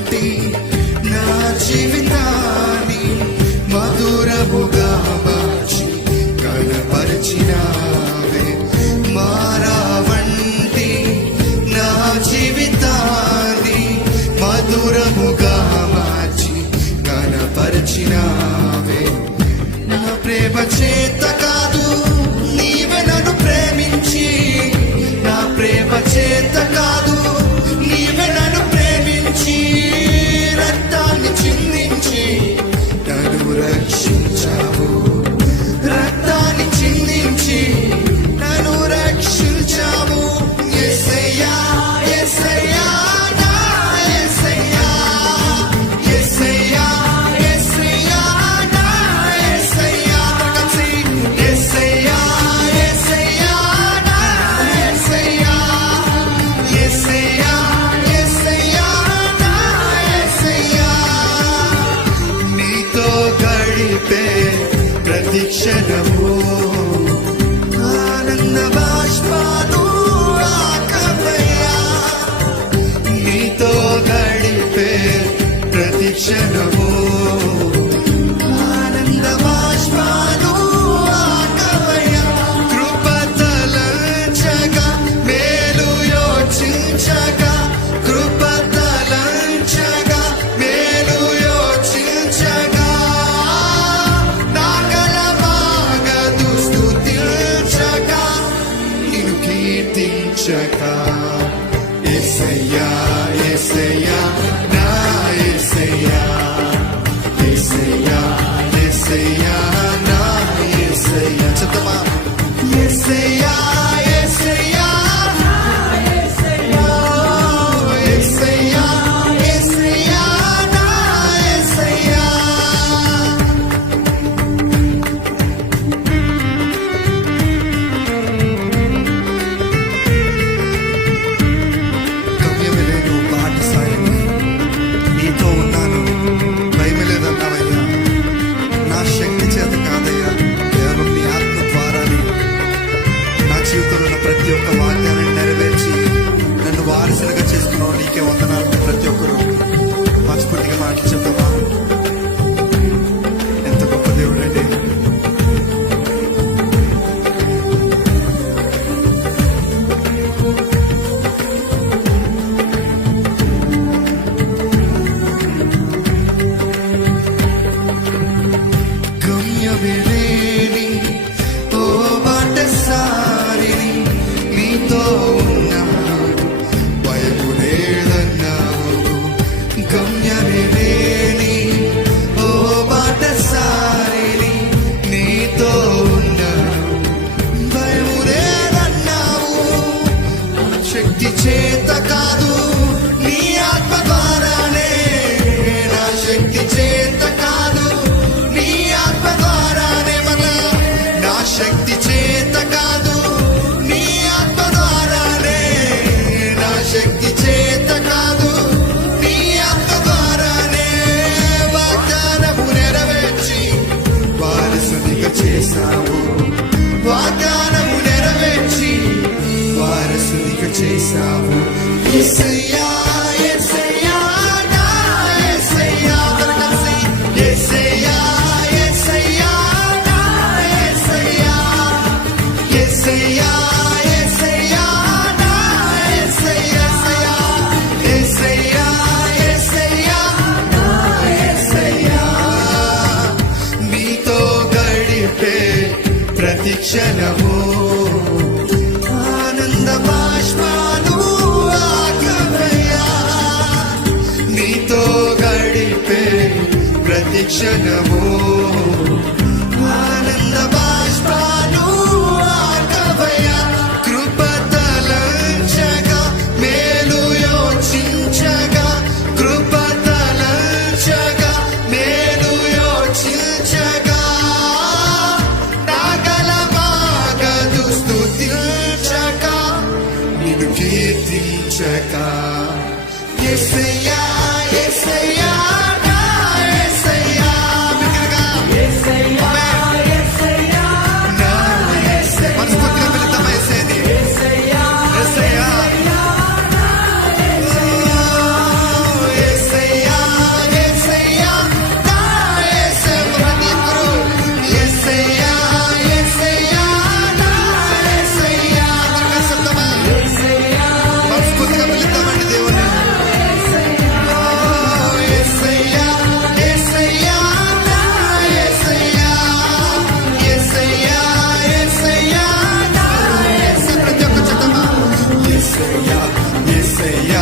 something 谁？ఏసయ్యా ఏసయ్యా నా ఏసయ్యా ఏసయ్యా ఏసయ్యా నా ఏసయ్యా. చెప్తామా? ఏసయ్యా. be Islam నిక్షణము ఆనంద బాష్పాలు ఆకవయ కృప తలంచగా మేలు యోచించగా కృప తలంచగా మేలు యోచించగా. నాగల బాగదు స్తుతించగా నిన్ను కీర్తించగా. ఎస్సయ్యా yeah.